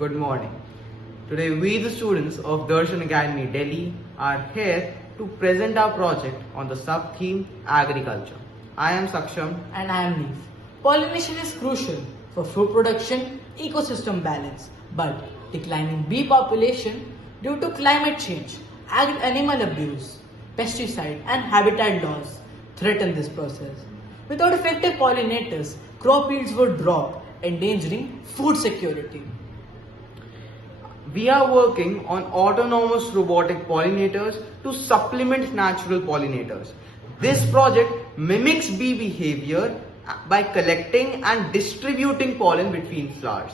Good morning. Today we the students of Darshan Academy Delhi are here to present our project on the sub-theme agriculture. I am Saksham. And I am Neef. Pollination is crucial for food production, ecosystem balance, but declining bee population due to climate change, animal abuse, pesticide and habitat loss threaten this process. Without effective pollinators, crop yields would drop, endangering food security. We are working on autonomous robotic pollinators to supplement natural pollinators. This project mimics bee behavior by collecting and distributing pollen between flowers.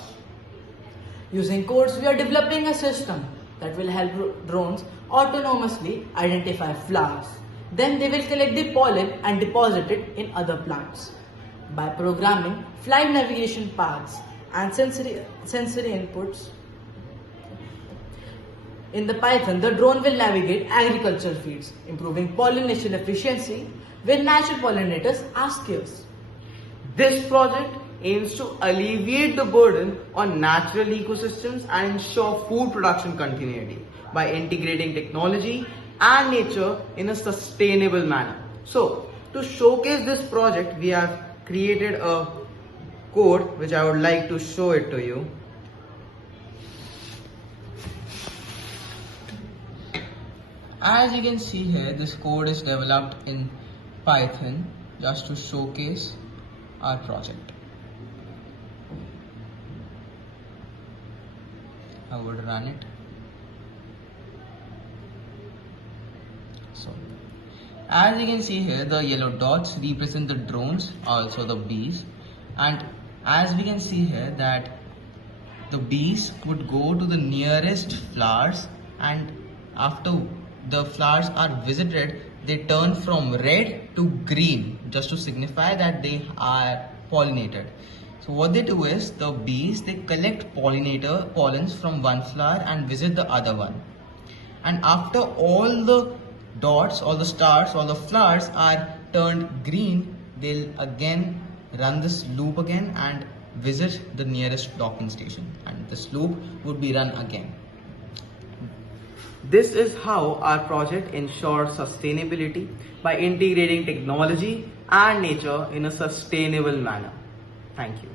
Using codes, we are developing a system that will help drones autonomously identify flowers. Then they will collect the pollen and deposit it in other plants. By programming flight navigation paths and sensory inputs, in the Python, the drone will navigate agricultural fields, improving pollination efficiency where natural pollinators are scarce. This project aims to alleviate the burden on natural ecosystems and ensure food production continuity by integrating technology and nature in a sustainable manner. So, to showcase this project, we have created a code which I would like to show it to you. As you can see here, this code is developed in Python just to showcase our project. I would run it. So, as you can see here, the yellow dots represent the drones, also the bees, and as we can see here that the bees would go to the nearest flowers, and after the flowers are visited, they turn from red to green just to signify that they are pollinated. So what they do is, the bees, they collect pollens from one flower and visit the other one. And after all the dots, all the stars, all the flowers are turned green, they'll again run this loop again and visit the nearest docking station. And this loop would be run again. This is how our project ensures sustainability by integrating technology and nature in a sustainable manner. Thank you.